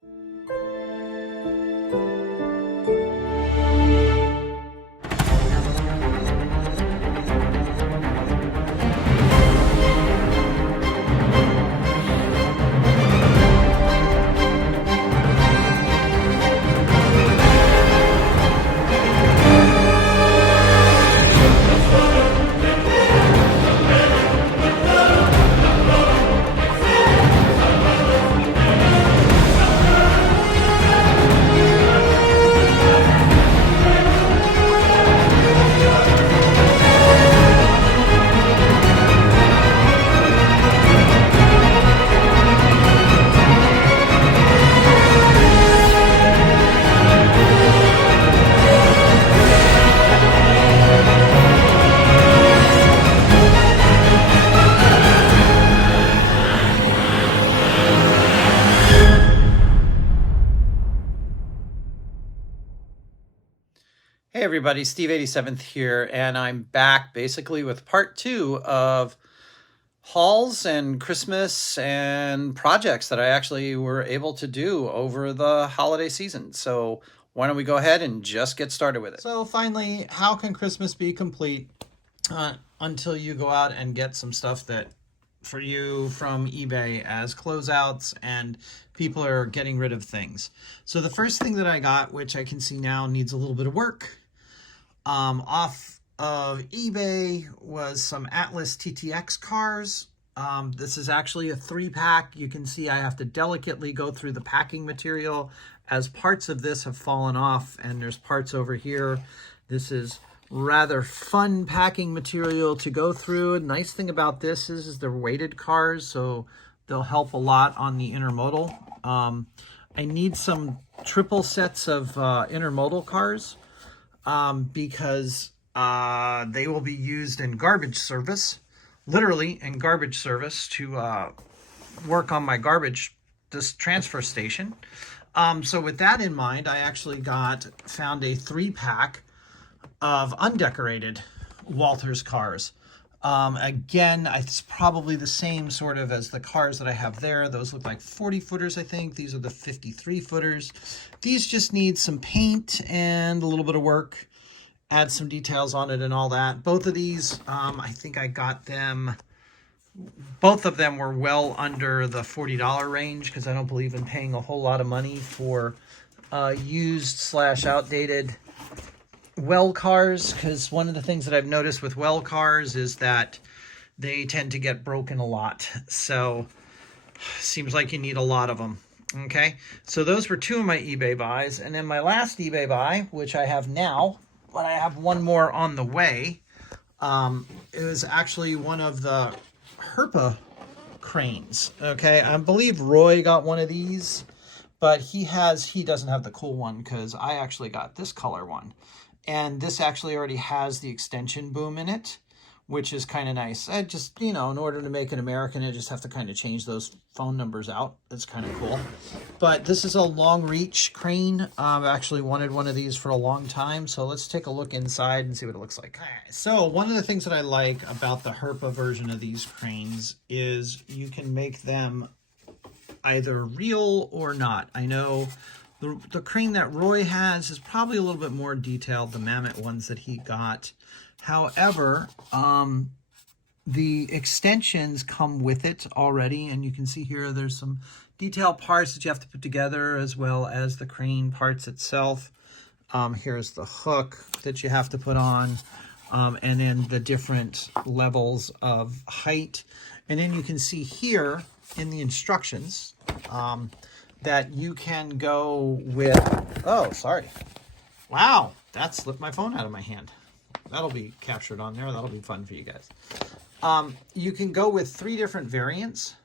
Hey everybody, Steve 87th here, and I'm back basically with part 2 of hauls and Christmas and projects that I actually were able to do over the holiday season. So why don't we go ahead and just get started with it. So finally, how can Christmas be complete until you go out and get some stuff that for you from eBay as closeouts and people are getting rid of things. So the first thing that I got, which I can see now needs a little bit of work, off of eBay was some Atlas TTX cars. This is actually a 3-pack. You can see I have to delicately go through the packing material as parts of this have fallen off, and there's parts over here. This is rather fun packing material to go through. A nice thing about this is they're weighted cars, so they'll help a lot on the intermodal. I need some triple sets of intermodal cars because they will be used in garbage service, literally in garbage service, to work on my garbage transfer station. So with that in mind, I actually found a 3-pack of undecorated Walters cars. Again, it's probably the same sort of as the cars that I have there. Those look like 40 footers, I think. These are the 53 footers. These just need some paint and a little bit of work. Add some details on it and all that. Both of these, I think I got them, both of them were well under the $40 range because I don't believe in paying a whole lot of money for used/outdated well cars, because one of the things that I've noticed with well cars is that they tend to get broken a lot. So seems like you need a lot of them. Okay, so those were 2 of my eBay buys, and then my last eBay buy, which I have now, but I have one more on the way, is actually one of the Herpa cranes. Okay, I believe Roy got one of these, but he doesn't have the cool one because I actually got this color one. And this actually already has the extension boom in it, which is kind of nice. I just, in order to make it American, I just have to kind of change those phone numbers out. It's kind of cool. But this is a long reach crane. I've actually wanted one of these for a long time. So let's take a look inside and see what it looks like. So one of the things that I like about the Herpa version of these cranes is you can make them either real or not. I know the crane that Roy has is probably a little bit more detailed, the Mammoth ones that he got. However, the extensions come with it already, and you can see here there's some detailed parts that you have to put together as well as the crane parts itself. Here's the hook that you have to put on, and then the different levels of height. And then you can see here in the instructions that you can go with, oh, sorry. Wow, that slipped my phone out of my hand. That'll be captured on there. That'll be fun for you guys. You can go with 3 different variants.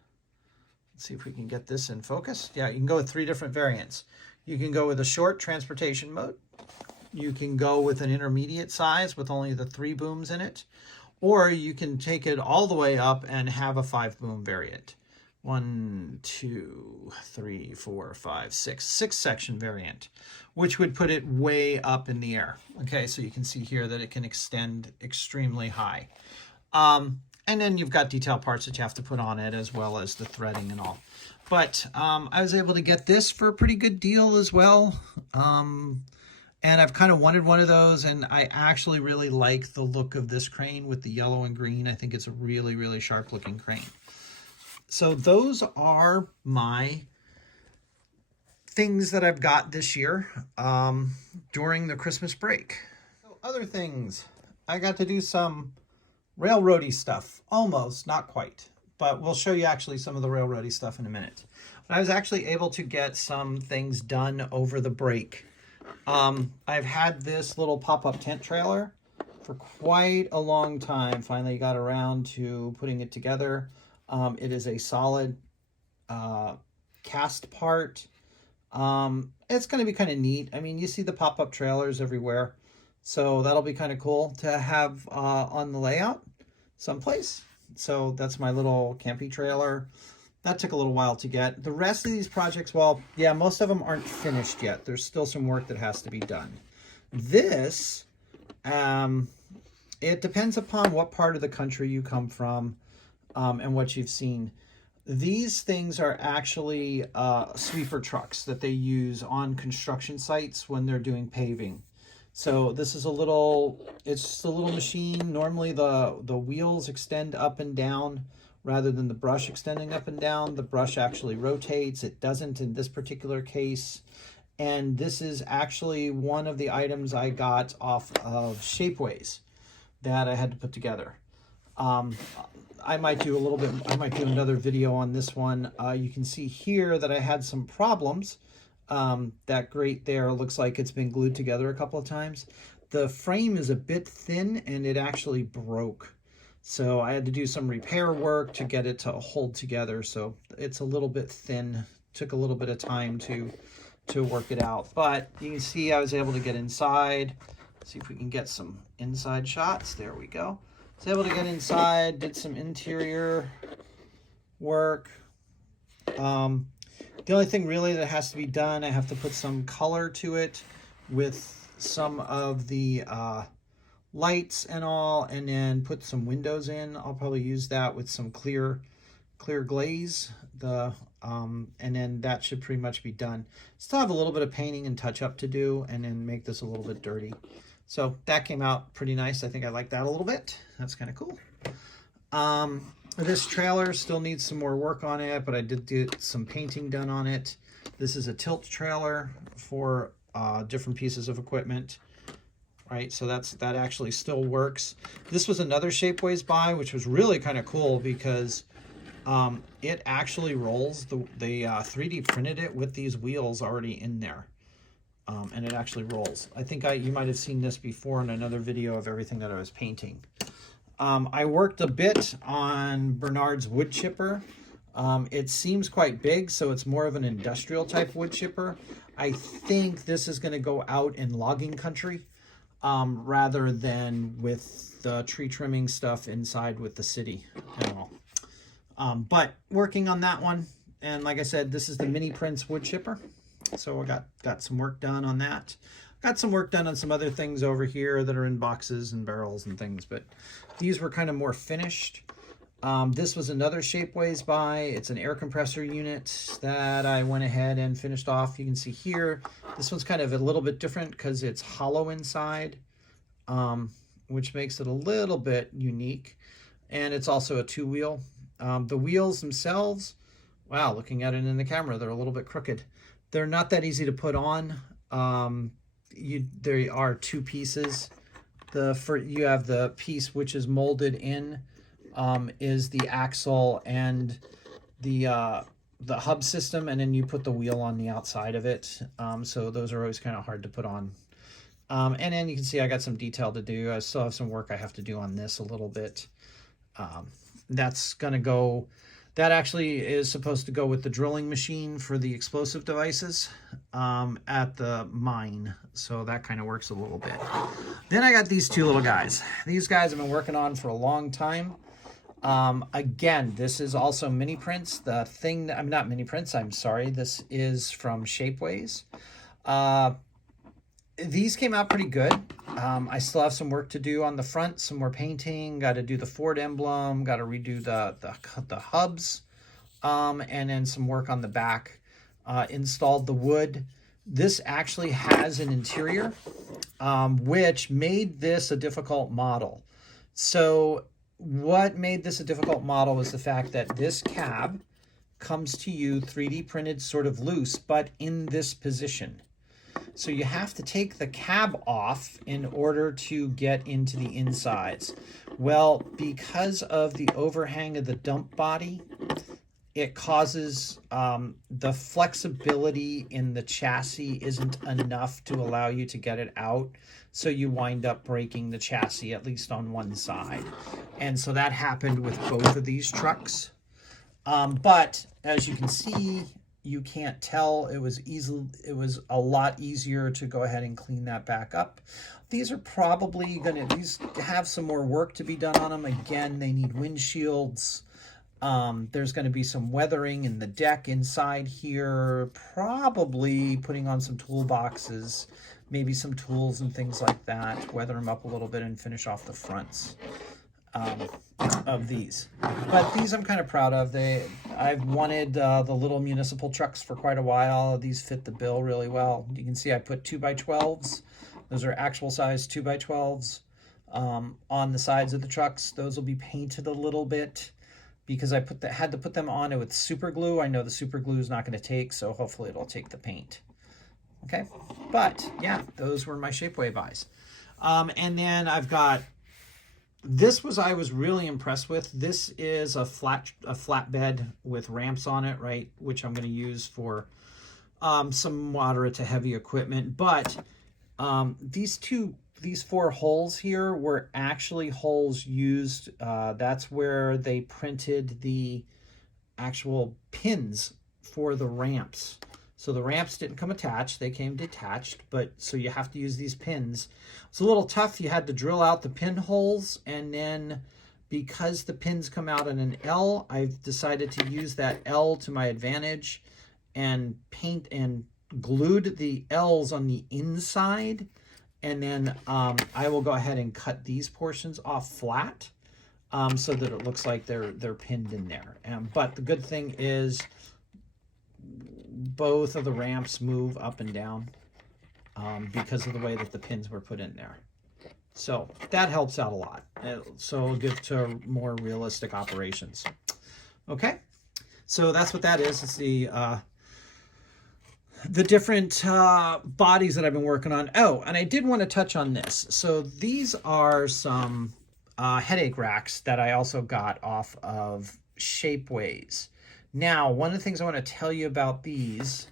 Let's see if we can get this in focus. Yeah, you can go with 3 different variants. You can go with a short transportation mode. You can go with an intermediate size with only the 3 booms in it. Or you can take it all the way up and have a 5-boom variant. 1, 2, 3, 4, 5, 6. 6-section variant, which would put it way up in the air. Okay, so you can see here that it can extend extremely high. And then you've got detail parts that you have to put on it, as well as the threading and all. But I was able to get this for a pretty good deal as well. And I've kind of wanted one of those, and I actually really like the look of this crane with the yellow and green. I think it's a really, really sharp looking crane. So those are my things that I've got this year during the Christmas break. So other things, I got to do some railroady stuff. Almost, not quite. But we'll show you actually some of the railroady stuff in a minute. But I was actually able to get some things done over the break. I've had this little pop-up tent trailer for quite a long time. Finally got around to putting it together. It is a solid cast part. It's going to be kind of neat. I mean, you see the pop-up trailers everywhere. So that'll be kind of cool to have on the layout someplace. So that's my little campy trailer. That took a little while to get. The rest of these projects, well, yeah, most of them aren't finished yet. There's still some work that has to be done. This, it depends upon what part of the country you come from and what you've seen. These things are actually sweeper trucks that they use on construction sites when they're doing paving. So this is it's just a little machine. Normally the wheels extend up and down rather than the brush extending up and down. The brush actually rotates. It doesn't in this particular case. And this is actually one of the items I got off of Shapeways that I had to put together. I might do another video on this one. You can see here that I had some problems. That grate there looks like it's been glued together a couple of times. The frame is a bit thin and it actually broke. So I had to do some repair work to get it to hold together. So it's a little bit thin. Took a little bit of time to work it out. But you can see I was able to get inside. See if we can get some inside shots. There we go. I was able to get inside, did some interior work. The only thing really that has to be done, I have to put some color to it with some of the lights and all, and then put some windows in. I'll probably use that with some clear glaze. And then that should pretty much be done. Still have a little bit of painting and touch up to do, and then make this a little bit dirty. So that came out pretty nice. I think I like that a little bit. That's kind of cool. This trailer still needs some more work on it, but I did get some painting done on it. This is a tilt trailer for different pieces of equipment, right? So that actually still works. This was another Shapeways buy, which was really kind of cool because it actually rolls. They 3D printed it with these wheels already in there. And it actually rolls. I think you might have seen this before in another video of everything that I was painting. I worked a bit on Bernard's wood chipper. It seems quite big, so it's more of an industrial type wood chipper. I think this is going to go out in logging country rather than with the tree trimming stuff inside with the city and all. But working on that one, and like I said, this is the Mini Prince wood chipper. So I got some work done on that. Got some work done on some other things over here that are in boxes and barrels and things, but these were kind of more finished. This was another Shapeways buy. It's an air compressor unit that I went ahead and finished off. You can see here, this one's kind of a little bit different because it's hollow inside, which makes it a little bit unique. And it's also a two-wheel. The wheels themselves, wow, looking at it in the camera, they're a little bit crooked. They're not that easy to put on. There are two pieces. You have the piece which is molded in, is the axle and the hub system, and then you put the wheel on the outside of it. So those are always kind of hard to put on. And then you can see I got some detail to do. I still have some work I have to do on this a little bit. That's gonna go. That actually is supposed to go with the drilling machine for the explosive devices at the mine. So that kind of works a little bit. Then I got these two little guys. These guys I've been working on for a long time. Again, this is also mini prints. The thing, I'm not mini prints, I'm sorry. This is from Shapeways. These came out pretty good. I still have some work to do on the front, some more painting, got to do the Ford emblem, got to redo the hubs, and then some work on the back. Installed the wood. This actually has an interior, which made this a difficult model. So what made this a difficult model was the fact that this cab comes to you 3D printed sort of loose, but in this position. So you have to take the cab off in order to get into the insides. Well, because of the overhang of the dump body, it causes the flexibility in the chassis isn't enough to allow you to get it out. So you wind up breaking the chassis, at least on one side. And so that happened with both of these trucks. But as you can see, you can't tell. It was a lot easier to go ahead and clean that back up. These are probably these have some more work to be done on them. Again, they need windshields. There's going to be some weathering in the deck inside here, probably putting on some toolboxes, maybe some tools and things like that, weather them up a little bit and finish off the fronts of these. But these I'm kind of proud of. I've wanted the little municipal trucks for quite a while. These fit the bill really well. You can see I put 2x12s. Those are actual size 2x12s on the sides of the trucks. Those will be painted a little bit, because I had to put them on with super glue. I know the super glue is not going to take, so hopefully it'll take the paint. Okay, but yeah, those were my Shapeways buys. And then I've got, I was really impressed with. This is a flatbed with ramps on it, right? Which I'm going to use for some moderate to heavy equipment. But these 4 holes here were actually holes used. That's where they printed the actual pins for the ramps. So the ramps didn't come attached, they came detached, but so you have to use these pins. It's a little tough. You had to drill out the pinholes, and then because the pins come out in an L, I've decided to use that L to my advantage and paint and glued the L's on the inside. And then I will go ahead and cut these portions off flat so that it looks like they're pinned in there. But the good thing is both of the ramps move up and down because of the way that the pins were put in there. So that helps out a lot. So it'll give to more realistic operations. Okay, so that's what that is. It's the different bodies that I've been working on. Oh, and I did want to touch on this. So these are some headache racks that I also got off of Shapeways. Now, one of the things I want to tell you about these,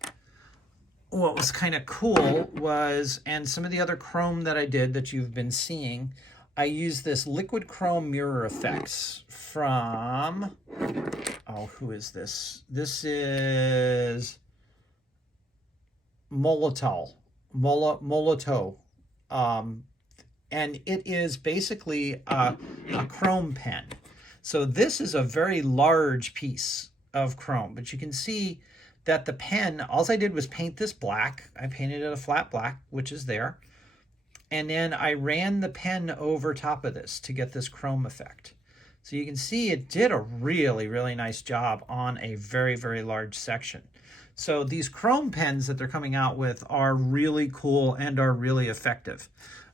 what was kind of cool was, and some of the other chrome that I did that you've been seeing, I used this liquid chrome mirror effects from, oh, who is this? This is Municipal. And it is basically a chrome pen. So this is a very large piece of chrome, but you can see that the pen, all I did was paint this black. I painted it a flat black, which is there. And then I ran the pen over top of this to get this chrome effect. So you can see it did a really, really nice job on a very, very large section. So these chrome pens that they're coming out with are really cool and are really effective.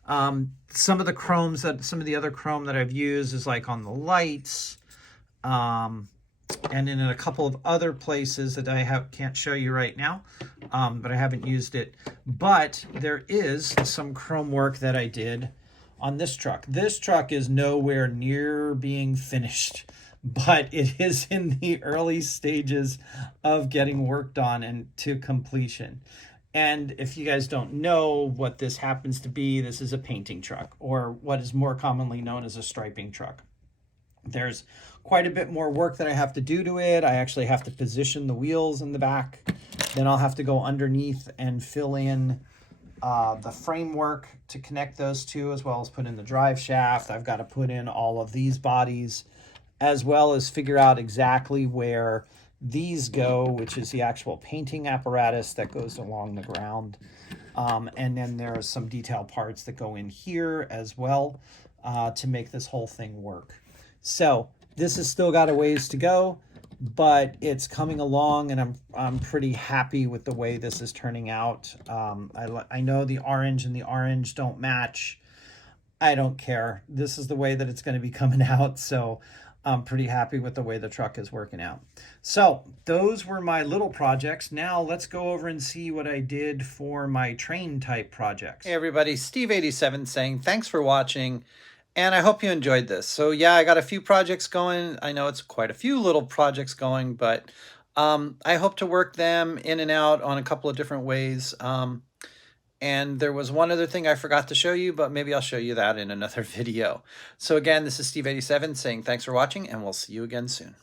Some of the other chrome that I've used is like on the lights, and in a couple of other places that I can't show you right now, but I haven't used it. But there is some chrome work that I did on this truck. This truck is nowhere near being finished, but it is in the early stages of getting worked on and to completion. And if you guys don't know what this happens to be, this is a painting truck, or what is more commonly known as a striping truck. There's quite a bit more work that I have to do to it. I actually have to position the wheels in the back. Then I'll have to go underneath and fill in the framework to connect those two, as well as put in the drive shaft. I've got to put in all of these bodies, as well as figure out exactly where these go, which is the actual painting apparatus that goes along the ground. And then there are some detail parts that go in here as well to make this whole thing work. So this has still got a ways to go, but it's coming along, and I'm pretty happy with the way this is turning out. I know the orange and the orange don't match. I don't care. This is the way that it's going to be coming out, so I'm pretty happy with the way the truck is working out. So those were my little projects. Now let's go over and see what I did for my train type projects. Hey everybody, Steve87 saying thanks for watching, and I hope you enjoyed this. So yeah, I got a few projects going. I know it's quite a few little projects going, but I hope to work them in and out on a couple of different ways. And there was one other thing I forgot to show you, but maybe I'll show you that in another video. So again, this is Steve87 saying thanks for watching, and we'll see you again soon.